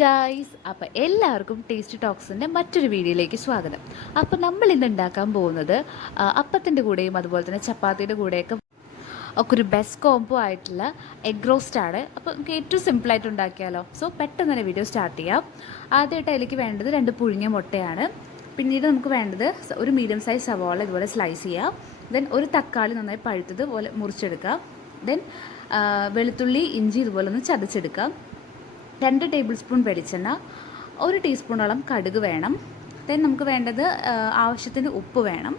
Guys അപ്പോൾ എല്ലാവർക്കും taste ടോക്സിന്റെ മറ്റൊരു വീഡിയോയിലേക്ക് സ്വാഗതം. അപ്പോൾ നമ്മൾ ഇന്ന് ഉണ്ടാക്കാൻ പോകുന്നത് അപ്പത്തിന്റെ കൂടെയും അതുപോലെ തന്നെ ചപ്പാത്തിയുടെ കൂടെയൊക്കെ ഒക്കെ ഒരു ബെസ്റ്റ് കോംബോ ആയിട്ടുള്ള എഗ് റോസ്റ്റ് ആണ്. അപ്പോൾ നമുക്ക് ഏറ്റവും സിമ്പിളായിട്ട് ഉണ്ടാക്കിയാലോ? സോ പെട്ടെന്ന് തന്നെ വീഡിയോ സ്റ്റാർട്ട് ചെയ്യാം. ആദ്യമായിട്ട് അതിലേക്ക് വേണ്ടത് രണ്ട് പുഴുങ്ങിയ മുട്ടയാണ്. പിന്നീട് നമുക്ക് വേണ്ടത് ഒരു മീഡിയം സൈസ് സവാള ഇതുപോലെ സ്ലൈസ് ചെയ്യാം. ദെൻ ഒരു തക്കാളി നന്നായി പഴുത്തത് പോലെ മുറിച്ചെടുക്കാം ദെൻ വെളുത്തുള്ളി ഇഞ്ചി ഇതുപോലെ ഒന്ന് ചതച്ചെടുക്കാം. രണ്ട് ടേബിൾ സ്പൂൺ വെളിച്ചെണ്ണ ഒരു ടീസ്പൂണോളം കടുക് വേണം. ദെൻ നമുക്ക് വേണ്ടത് ആവശ്യത്തിന് ഉപ്പ് വേണം.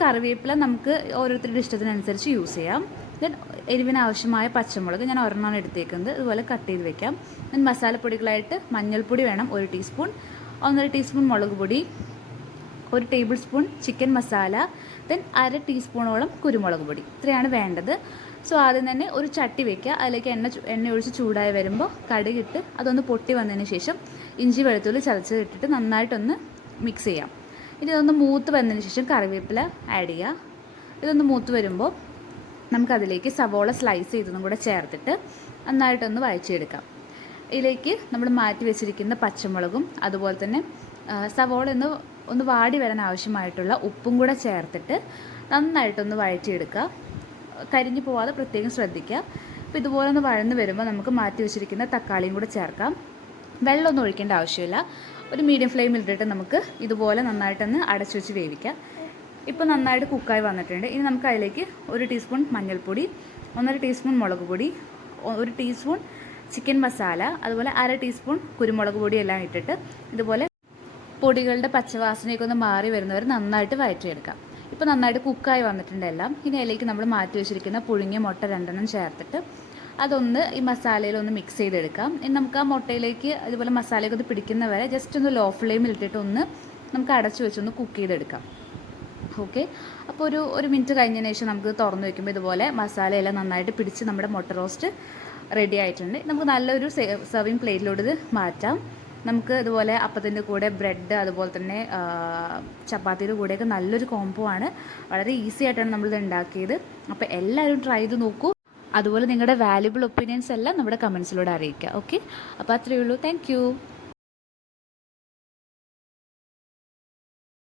കറിവേപ്പില നമുക്ക് ഓരോരുത്തരുടെ ഇഷ്ടത്തിനനുസരിച്ച് യൂസ് ചെയ്യാം. ദെൻ എരിവിന് ആവശ്യമായ പച്ചമുളക് ഞാൻ ഒരെണ്ണമാണ് എടുത്തേക്കുന്നത്. ഇതുപോലെ കട്ട് ചെയ്ത് വെക്കാം. ദെൻ മസാലപ്പൊടികളായിട്ട് മഞ്ഞൾപ്പൊടി വേണം ഒരു ടീസ്പൂൺ ഒന്നര ടീസ്പൂൺ മുളക് പൊടി. ഒരു table spoon chicken masala then അര ടീസ്പൂണോളം കുരുമുളക് പൊടി. ഇത്രയാണ് വേണ്ടത്. സോ ആദ്യം തന്നെ ഒരു ചട്ടി വെക്കുക. അതിലേക്ക് എണ്ണ എണ്ണ ഒഴിച്ച് ചൂടായി വരുമ്പോൾ കടുകിട്ട് അതൊന്ന് പൊട്ടി വന്നതിന് ശേഷം ഇഞ്ചി വെളുത്തുള്ളി ചതച്ചത് ഇട്ടിട്ട് നന്നായിട്ടൊന്ന് മിക്സ് ചെയ്യാം. ഇനി ഇതൊന്ന് മൂത്ത് വന്നതിന് ശേഷം കറിവേപ്പില ആഡ് ചെയ്യുക. ഇതൊന്ന് മൂത്ത് വരുമ്പോൾ നമുക്കതിലേക്ക് സവോള സ്ലൈസ് ചെയ്തതും കൂടെ ചേർത്തിട്ട് നന്നായിട്ടൊന്ന് വഴച്ചെടുക്കാം ഇതിലേക്ക് നമ്മൾ മാറ്റി വെച്ചിരിക്കുന്ന പച്ചമുളകും അതുപോലെ തന്നെ സവോള ഒന്ന് ഒന്ന് വാടി വരാൻ ആവശ്യമായിട്ടുള്ള ഉപ്പും കൂടെ ചേർത്തിട്ട് നന്നായിട്ടൊന്ന് വഴറ്റിയെടുക്കുക. കരിഞ്ഞു പോവാതെ പ്രത്യേകം ശ്രദ്ധിക്കുക. അപ്പോൾ ഇതുപോലെ ഒന്ന് വഴന്ന് വരുമ്പോൾ നമുക്ക് മാറ്റി വെച്ചിരിക്കുന്ന തക്കാളിയും കൂടെ ചേർക്കാം. വെള്ളമൊന്നും ഒഴിക്കേണ്ട ആവശ്യമില്ല. ഒരു മീഡിയം ഫ്ലെയിമിൽ ഇട്ടിട്ട് നമുക്ക് ഇതുപോലെ നന്നായിട്ടൊന്ന് അടച്ചു വെച്ച് വേവിക്കാം. ഇപ്പോൾ നന്നായിട്ട് കുക്കായി വന്നിട്ടുണ്ട്. ഇനി നമുക്ക് അതിലേക്ക് ഒരു ടീസ്പൂൺ മഞ്ഞൾപ്പൊടി ഒന്നര ടീസ്പൂൺ മുളക് പൊടി ഒരു ടീസ്പൂൺ ചിക്കൻ മസാല അതുപോലെ അര ടീസ്പൂൺ കുരുമുളക് പൊടി എല്ലാം ഇട്ടിട്ട് ഇതുപോലെ പൊടികളുടെ പച്ചവാസനയൊക്കെ ഒന്ന് മാറി വരുന്നവർ നന്നായിട്ട് വയറ്റിയെടുക്കാം. ഇപ്പോൾ നന്നായിട്ട് കുക്കായി വന്നിട്ടുണ്ട് എല്ലാം. ഇനി അതിലേക്ക് നമ്മൾ മാറ്റി വെച്ചിരിക്കുന്ന പുഴുങ്ങിയ മുട്ട രണ്ടെണ്ണം ചേർത്തിട്ട് അതൊന്ന് ഈ മസാലയിൽ ഒന്ന് മിക്സ് ചെയ്തെടുക്കാം. ഇനി നമുക്ക് ആ മുട്ടയിലേക്ക് അതുപോലെ മസാലയൊക്കെ ഒന്ന് പിടിക്കുന്ന വരെ ജസ്റ്റ് ഒന്ന് ലോ ഫ്ലെയിമിൽ ഇട്ടിട്ട് ഒന്ന് നമുക്ക് അടച്ചു വെച്ചൊന്ന് കുക്ക് ചെയ്തെടുക്കാം. ഓക്കെ അപ്പോൾ ഒരു ഒരു മിനിറ്റ് കഴിഞ്ഞതിന് ശേഷം നമുക്ക് തുറന്ന് വെക്കുമ്പോൾ ഇതുപോലെ മസാലയെല്ലാം നന്നായിട്ട് പിടിച്ച് നമ്മുടെ മുട്ട റോസ്റ്റ് റെഡി ആയിട്ടുണ്ട്. നമുക്ക് നല്ലൊരു സെർവിങ് പ്ലേറ്റിലോട്ട് ഇത് മാറ്റാം. നമുക്ക് ഇതുപോലെ അപ്പത്തിന്റെ കൂടെ ബ്രെഡ് അതുപോലെ തന്നെ ചപ്പാത്തിയുടെ കൂടെയൊക്കെ നല്ലൊരു കോംബോ ആണ്. വളരെ ഈസി ആയിട്ടാണ് നമ്മളിത് ഉണ്ടാക്കിയത്. അപ്പോൾ എല്ലാവരും ട്രൈ ചെയ്ത് നോക്കൂ. അതുപോലെ നിങ്ങളുടെ വാല്യുബിൾ ഒപ്പീനിയൻസ് എല്ലാം നമ്മുടെ കമൻസിലൂടെ അറിയിക്കുക. ഓക്കെ അപ്പോൾ അത്രയേ ഉള്ളൂ. താങ്ക്